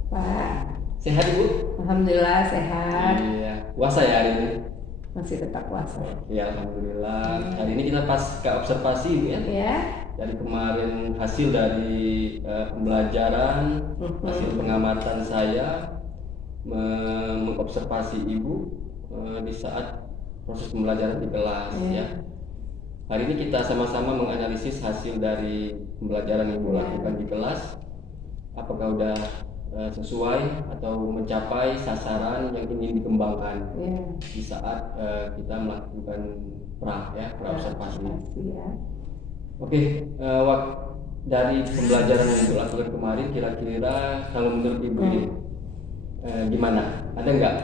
Pak. Sehat Ibu? Alhamdulillah sehat. Iya. Puasa ya hari ini? Masih tetap puasa. Ya alhamdulillah. Hari ini kita pasca observasi Ibu ya. Ya. Dari kemarin hasil dari pembelajaran, hasil pengamatan saya mengobservasi Ibu di saat proses pembelajaran di kelas ya. Hari ini kita sama-sama menganalisis hasil dari pembelajaran yang Ibu lakukan di kelas. Apakah udah sesuai atau mencapai sasaran yang ingin dikembangkan di saat kita melakukan pra observasi. Oke, dari pembelajaran yang Ibu lakukan kemarin, kira-kira kalau menurut Ibu ini gimana? Ada nggak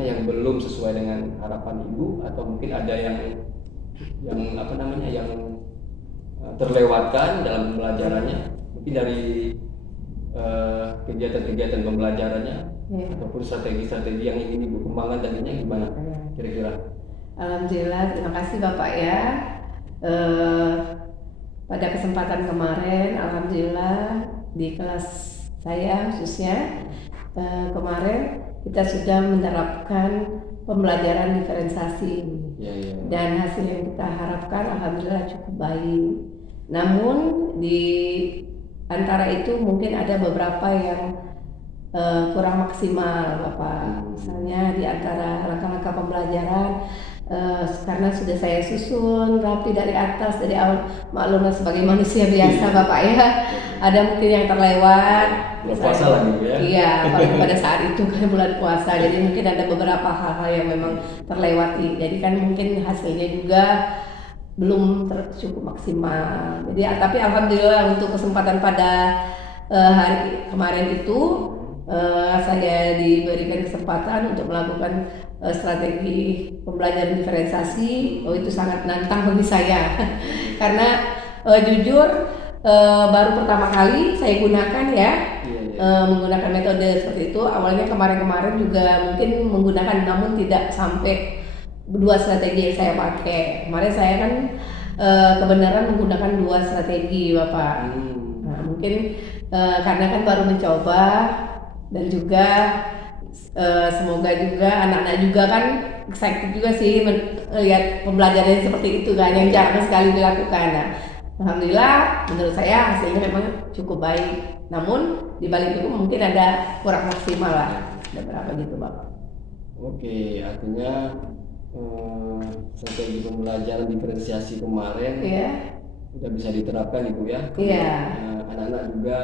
yang belum sesuai dengan harapan Ibu, atau mungkin ada yang terlewatkan dalam pembelajarannya? Mungkin dari kegiatan-kegiatan pembelajarannya ataupun strategi-strategi yang ingin Ibu kembangkan tadinya gimana kira-kira? Alhamdulillah, terima kasih Bapak ya. Pada kesempatan kemarin, alhamdulillah di kelas saya khususnya kemarin kita sudah menerapkan pembelajaran diferensiasi dan hasil yang kita harapkan alhamdulillah cukup baik. Namun di antara itu mungkin ada beberapa yang kurang maksimal Bapak. Misalnya di antara langkah-langkah pembelajaran karena sudah saya susun rapi dari atas, dari awal, maklumlah sebagai manusia biasa Bapak ya, ada mungkin yang terlewat. Puasa lagi ya? Iya, pada saat itu kan bulan puasa, jadi mungkin ada beberapa hal-hal yang memang terlewati. Jadi kan mungkin hasilnya juga belum cukup maksimal. Jadi tapi alhamdulillah untuk kesempatan pada hari kemarin itu saya diberikan kesempatan untuk melakukan strategi pembelajaran diferensiasi. Itu sangat nantang bagi saya karena jujur baru pertama kali saya gunakan ya. Menggunakan metode seperti itu. Awalnya kemarin-kemarin juga mungkin menggunakan, namun tidak sampai 2 strategi yang saya pakai. Kemarin saya kan kebenaran menggunakan 2 strategi Bapak. Nah, mungkin karena kan baru mencoba, dan juga semoga juga anak-anak juga kan excited juga sih melihat pembelajaran seperti itu kan, yang jarang sekali dilakukan. Nah, alhamdulillah menurut saya hasilnya memang cukup baik. Namun di balik itu mungkin ada kurang maksimal lah, ada berapa gitu Bapak. Oke, artinya strategi pembelajaran diferensiasi kemarin udah bisa diterapkan Ibu ya. Anak-anak juga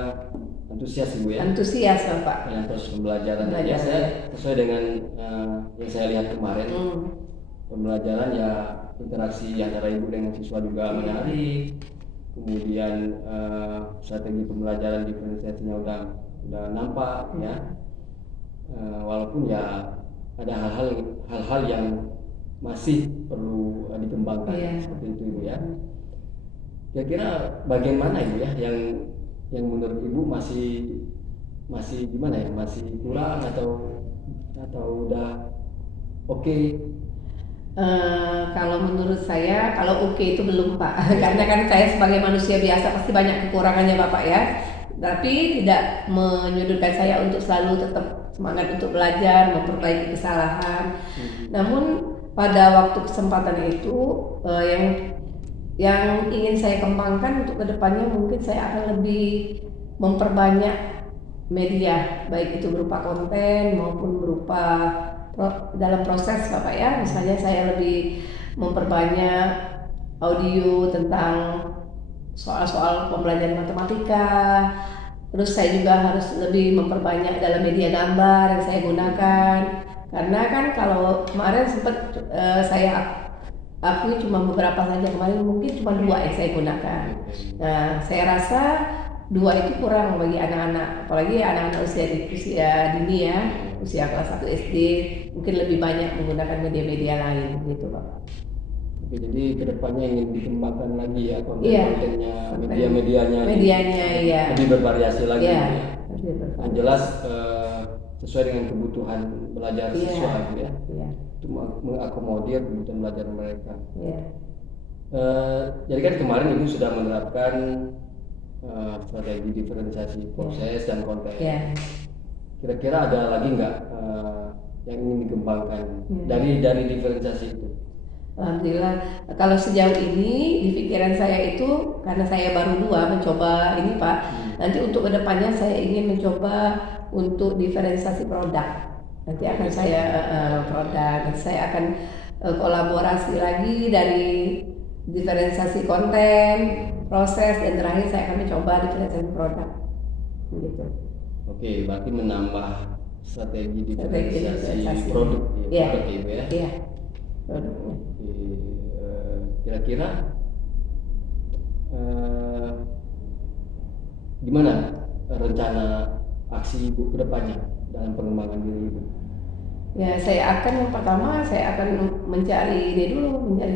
antusias Ibu ya. Antusias Bapak. Dengan proses pembelajaran. Ya, saya sesuai dengan yang saya lihat kemarin. Pembelajaran ya, interaksi antara Ibu dengan siswa juga menarik. Kemudian strategi pembelajaran diferensiasinya udah nampak ya. Walaupun ya ada hal-hal yang masih perlu dikembangkan seperti itu Ibu ya. Kira-kira bagian mana Ibu ya yang menurut Ibu masih gimana ya, masih kurang atau udah oke? Kalau menurut saya, kalau oke itu belum Pak, karena kan saya sebagai manusia biasa pasti banyak kekurangannya Bapak ya. Tapi tidak menyudutkan saya untuk selalu tetap semangat untuk belajar, memperbaiki kesalahan. Namun pada waktu kesempatan itu yang ingin saya kembangkan untuk kedepannya, mungkin saya akan lebih memperbanyak media, baik itu berupa konten maupun berupa dalam proses Bapak ya. Misalnya saya lebih memperbanyak audio tentang soal-soal pembelajaran matematika. Terus saya juga harus lebih memperbanyak dalam media gambar yang saya gunakan. Karena kan kalau kemarin sempat saya akui cuma beberapa saja, kemarin mungkin cuma 2 yang saya gunakan. Nah, saya rasa 2 itu kurang bagi anak-anak, apalagi anak-anak usia dini ya, usia kelas 1 SD mungkin lebih banyak menggunakan media-media lain gitu Pak. Oke, jadi kedepannya ingin dikembangkan lagi ya Iya. konten-kontennya, media-medianya Ya. lebih bervariasi lagi. Iya. Ya. Yang jelas sesuai dengan kebutuhan belajar Iya. siswa gitu ya, Iya. untuk mengakomodir kebutuhan belajar mereka. Iya. Jadi kan kemarin Ibu sudah menerapkan strategi diferensiasi proses dan konten. Iya. Kira-kira ada lagi nggak yang ingin dikembangkan Iya. dari diferensiasi itu? Alhamdulillah, kalau sejauh ini di pikiran saya itu karena saya baru 2 mencoba ini Pak. Nanti untuk kedepannya saya ingin mencoba untuk diferensiasi produk. Nanti akan saya produk. Nanti saya akan kolaborasi lagi dari diferensiasi konten, proses, dan terakhir saya akan mencoba diferensiasi produk. Gitu. Oke, berarti menambah strategi Strategi diferensiasi diferensiasi. produk Iya. produk Ibu ya. Iya. Produknya. Oke, kira-kira gimana rencana aksi Ibu ke depannya dalam pengembangan diri Ibu? Ya, yang pertama saya akan mencari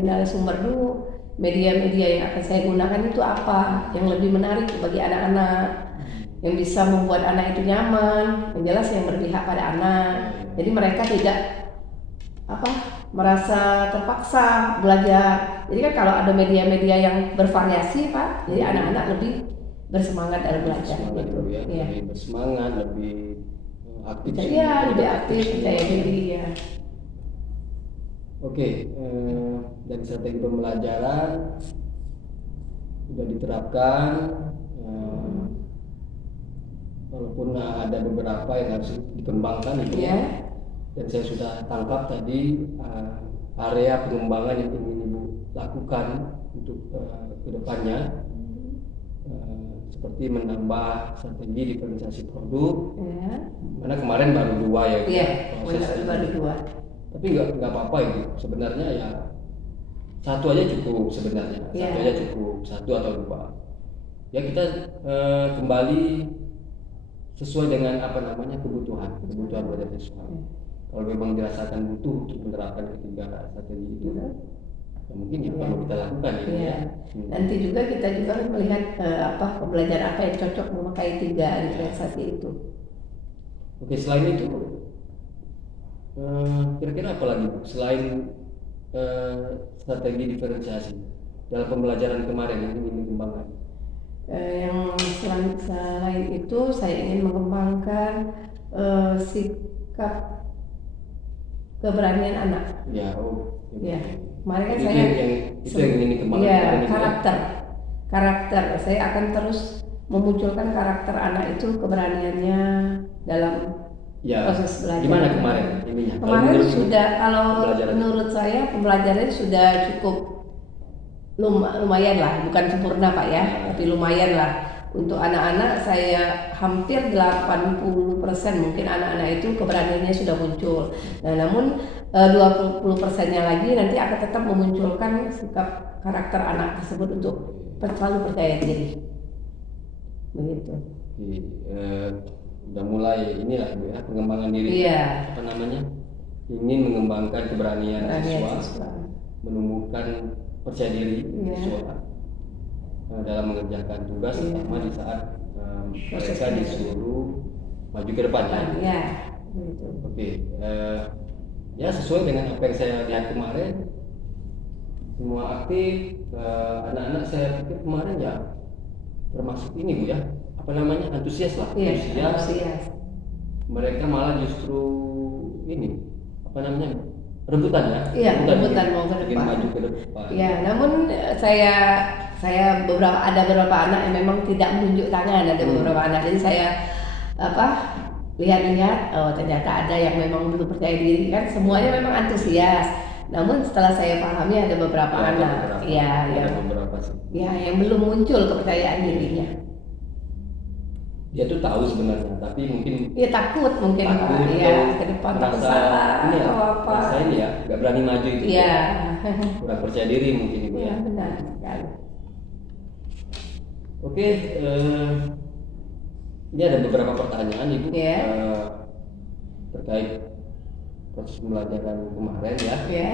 narasumber dulu. Media-media yang akan saya gunakan itu apa yang lebih menarik bagi anak-anak, yang bisa membuat anak itu nyaman, yang jelas yang berpihak pada anak. Jadi mereka tidak merasa terpaksa belajar. Jadi kan kalau ada media-media yang bervariasi Pak, jadi anak-anak lebih bersemangat dalam belajar. Semangat Gitu. Ibu ya, Iya. lebih bersemangat, lebih aktif. Iya, lebih aktif, percaya diri ya. Oke, dari strategi pembelajaran sudah diterapkan, walaupun ada beberapa yang harus dikembangkan itu. Iya. Dan saya sudah tangkap tadi area pengembangan yang ingin Ibu lakukan untuk kedepannya, seperti menambah strategi diferensiasi produk. Iya. Mana kemarin baru 2 ya Iya, prosesnya. baru 2. Tapi nggak apa-apa itu sebenarnya ya, satu aja cukup sebenarnya. Iya. Satu aja cukup, 1 atau 2 ya. Kita kembali sesuai dengan kebutuhan belajar siswa. Kalau memang dirasakan butuh untuk menerapkan ketiga strategi itu, ya mungkin yang perlu kita lakukan ya. Iya. Nanti juga kita melihat pembelajaran apa yang cocok memakai 3 diferensiasi itu. Oke, selain itu kira-kira apa lagi Bu? Selain strategi diferensiasi dalam pembelajaran kemarin yang ingin dikembangkan? Yang selain itu saya ingin mengembangkan sikap keberanian anak. Ya, Ya, kemarin kan Itu saya yang ingin dikembangkan ya, kemarin itu ya? karakter. Saya akan terus memunculkan karakter anak itu, keberaniannya dalam Ya, proses belajar. gimana kemarin ininya? Kemarin kalau pembelajaran. menurut saya pembelajarannya sudah cukup lumayan lah, bukan sempurna Pak ya, tapi lumayan lah. Untuk anak-anak saya hampir 80% mungkin anak-anak itu keberaniannya sudah muncul. Nah, namun 20%-nya lagi nanti akan tetap memunculkan sikap karakter anak tersebut untuk selalu percaya diri. Begitu. Udah mulai inilah Bu ya, pengembangan diri. Iya. Ingin mengembangkan keberanian Keberanian siswa, menumbuhkan percaya diri Iya. siswa dalam mengerjakan tugas, Iya. terutama di saat Proses mereka belajar. disuruh maju ke depan ya. Iya. Begitu. Oke, ya sesuai dengan apa yang saya lihat kemarin, semua aktif, anak-anak saya pikir kemarin ya termasuk ini Bu ya, antusias lah, Iya, antusias. antusias. Mereka malah justru ini rebutan ya. Iya, rebutan ingin- mau ke ingin depan. maju ke depan. Ya, namun saya ada beberapa anak yang memang tidak menunjuk tangan, ada beberapa anak, jadi saya lihat-lihat, oh ternyata ada yang memang belum percaya diri kan, semuanya memang antusias. Namun setelah saya pahami ada beberapa Ya, anak, ada beberapa sih. yang belum muncul kepercayaan dirinya. Dia tuh tahu sebenarnya, tapi mungkin Ya takut mungkin Pak, takut ya atau ke depan merasa takut salah ini ya, atau apa. merasa ini ya, nggak berani maju itu. Iya. Kurang percaya diri mungkin Ibu Iya ya. benar sekali. Oke, Ini ada beberapa pertanyaan Ibu Iya. Terkait proses pembelajaran kemarin ya. Ya.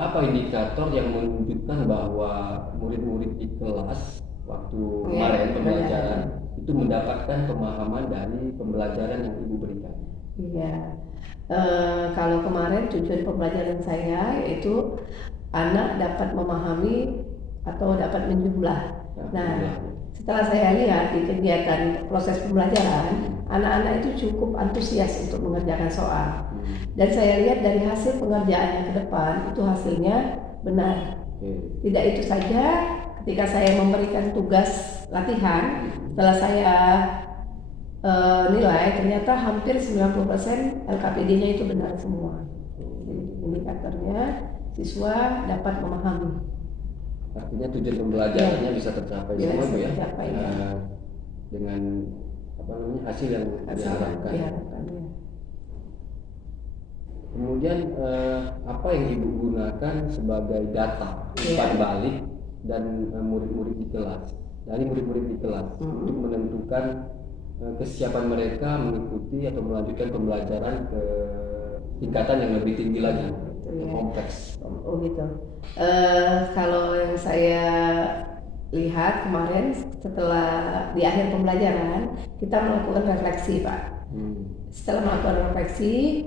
Apa indikator yang menunjukkan bahwa murid-murid di kelas waktu kemarin pembelajaran itu mendapatkan pemahaman dari pembelajaran yang Ibu berikan? Iya. Kalau kemarin tujuan pembelajaran saya yaitu anak dapat memahami atau dapat menjumlah. Nah, setelah saya lihat di kegiatan proses pembelajaran, anak-anak itu cukup antusias untuk mengerjakan soal. Dan saya lihat dari hasil pengerjaannya ke depan, itu hasilnya benar. Tidak itu saja, ketika saya memberikan tugas latihan, setelah saya nilai, ternyata hampir 90% LKPD-nya itu benar semua. Indikatornya siswa dapat memahami. Artinya tujuan pembelajarannya bisa tercapai semua Bu ya, tercapai, dengan hasil yang diharapkan. Kemudian apa yang Ibu gunakan sebagai data umpan balik dan murid-murid di kelas, dari murid-murid di kelas untuk menentukan kesiapan mereka mengikuti atau melanjutkan pembelajaran ke tingkatan yang lebih tinggi lagi, kompleks. Oh gitu. Kalau yang saya lihat kemarin setelah di akhir pembelajaran kita melakukan refleksi Pak. Setelah melakukan refleksi,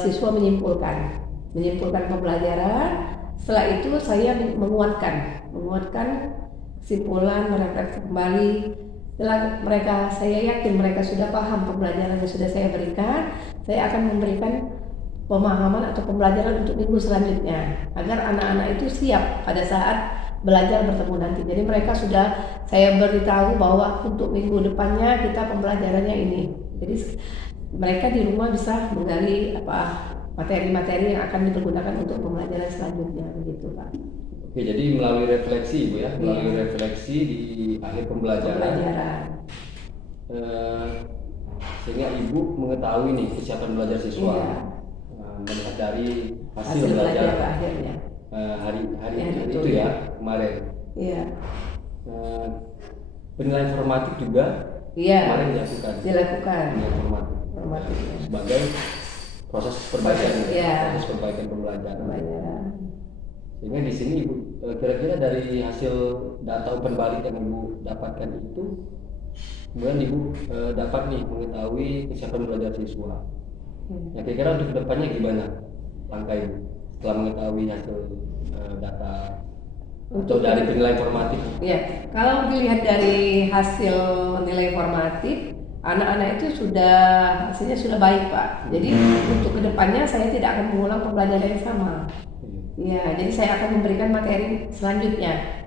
siswa menyimpulkan pembelajaran. Setelah itu saya menguatkan kesimpulan, merefleksi kembali. Setelah mereka, saya yakin mereka sudah paham pembelajaran yang sudah saya berikan, saya akan memberikan pemahaman atau pembelajaran untuk minggu selanjutnya agar anak-anak itu siap pada saat belajar bertemu nanti. Jadi mereka sudah saya beritahu bahwa untuk minggu depannya kita pembelajarannya ini. Jadi mereka di rumah bisa menggali materi-materi yang akan dipergunakan untuk pembelajaran selanjutnya, begitu Pak. Oke, jadi melalui refleksi Bu ya, melalui refleksi di akhir pembelajaran. Sehingga Ibu mengetahui nih kesiapan belajar siswa. Melihat dari hasil belajar akhirnya. Hari itu ya kemarin. Iya. Penilaian formatif juga kemarin dilakukan. Penilaian formatif sebagai proses perbaikan, proses perbaikan pembelajaran. Sehingga di sini Ibu kira-kira dari hasil data umpan balik yang Ibu dapatkan itu, kemudian Ibu dapat nih mengetahui kesiapan belajar siswa. Ya kira-kira untuk kedepannya gimana langkah Ibu setelah mengetahui hasil data atau dari penilaian formatif? Ya, kalau dilihat dari hasil nilai formatif, anak-anak itu hasilnya sudah baik Pak. Jadi untuk kedepannya saya tidak akan mengulang pembelajaran yang sama. Ya, jadi saya akan memberikan materi selanjutnya.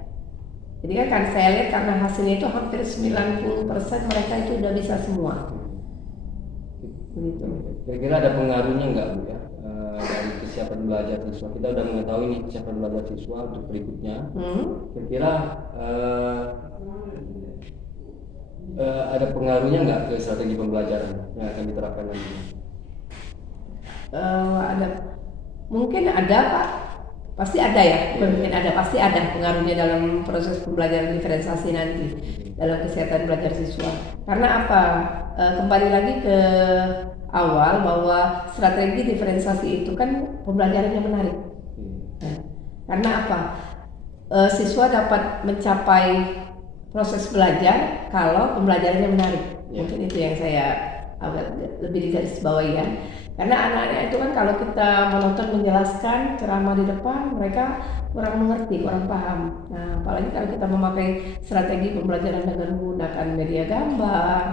Jadi kan saya lihat karena hasilnya itu hampir 90% mereka itu udah bisa semua. Begitu. Kira-kira ada pengaruhnya nggak Bu ya dari kesiapan belajar siswa? Kita udah mengetahui nih kesiapan belajar siswa untuk berikutnya. Kira-kira ada pengaruhnya nggak ke strategi pembelajaran yang akan diterapkan nanti? Mungkin ada Pak. Pasti ada ya, mungkin ada, pasti ada pengaruhnya dalam proses pembelajaran diferensiasi nanti dalam kesehatan belajar siswa. Karena apa? Kembali lagi ke awal bahwa strategi diferensiasi itu kan pembelajarannya menarik. Karena apa? Siswa dapat mencapai proses belajar kalau pembelajarannya menarik. Mungkin itu yang saya lebih digarisbawahi ya. Karena anak-anak itu kan kalau kita menonton menjelaskan ceramah di depan, mereka kurang mengerti, kurang paham. Nah, apalagi kalau kita memakai strategi pembelajaran dengan menggunakan media gambar,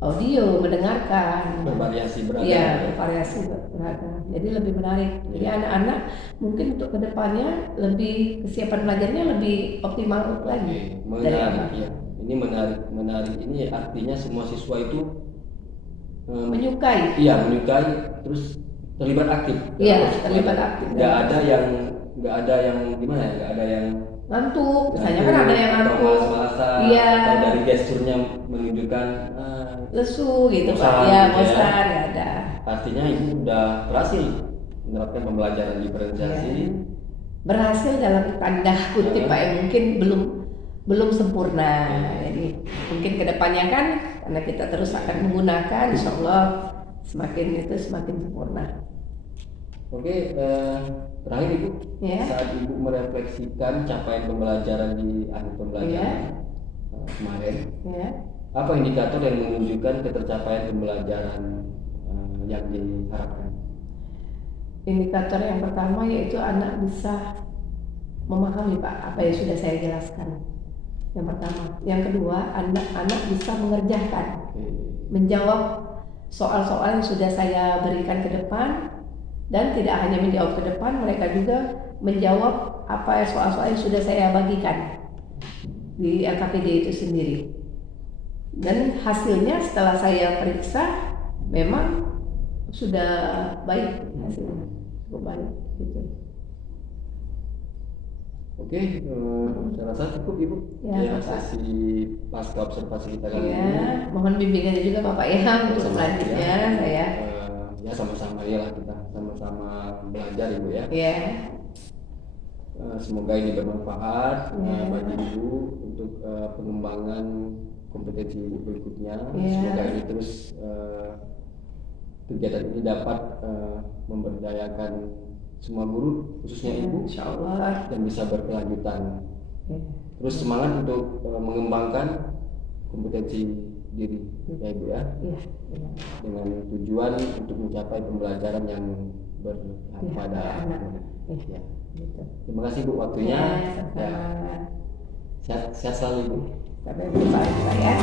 audio, mendengarkan, bervariasi beragam. Iya, bervariasi beragam. Jadi lebih menarik. Jadi anak-anak mungkin untuk kedepannya lebih kesiapan belajarnya lebih optimal lagi. Menarik ya. Ini menarik ini artinya semua siswa itu menyukai. Iya, menyukai, terus terlibat aktif. Iya, terlibat aktif. Nggak ada yang gimana ya? Nggak ada yang ngantuk. Misalnya kan ada yang ngantuk. Malas-malasan. Iya. Atau dari gesturnya menunjukkan lesu gitu bosan, Pak. Ya, gitu bosan nggak ada. Artinya Ibu udah berhasil menerapkan pembelajaran diferensiasi. Berhasil dalam tanda kutip Pak, mungkin belum belum sempurna. Jadi mungkin kedepannya kan karena kita terus akan menggunakan, insya Allah semakin sempurna. Oke, terakhir Ibu, Ya. saat Ibu merefleksikan capaian pembelajaran di akhir pembelajaran kemarin, Ya. apa indikator yang menunjukkan ketercapaian pembelajaran yang diharapkan? Indikator yang pertama yaitu anak bisa memahami Pak apa yang sudah saya jelaskan. Yang pertama, yang kedua anak-anak bisa mengerjakan, Oke. menjawab soal-soal yang sudah saya berikan ke depan, dan tidak hanya menjawab ke depan, mereka juga menjawab apa soal-soal yang sudah saya bagikan di LKPD itu sendiri. Dan hasilnya setelah saya periksa memang sudah baik hasilnya, cukup baik gitu. Oke, saya rasa cukup Ibu Ya, Pak. sesi pasca observasi kita kali ini. Ya, mohon bimbingannya juga Bapak ya untuk selanjutnya saya. Ya sama-sama ya lah, kita sama-sama belajar Ibu ya. Ya, Semoga ini bermanfaat Ya. bagi Ibu untuk pengembangan kompetensi Ibu berikutnya. Ya. Semoga ini terus kegiatan ini dapat memberdayakan semua guru, khususnya Ibu, insya Allah. dan bisa berkelanjutan. Ya. Terus semangat untuk mengembangkan kompetensi diri ya Ibu ya, Ya, ya. dengan tujuan untuk mencapai pembelajaran yang berpihak Ya, pada anak. anak. Ya, Ya. gitu. Terima kasih Bu waktunya. Ya, Ya. sama-sama. Sehat selalu Ibu. Sampai jumpa ya.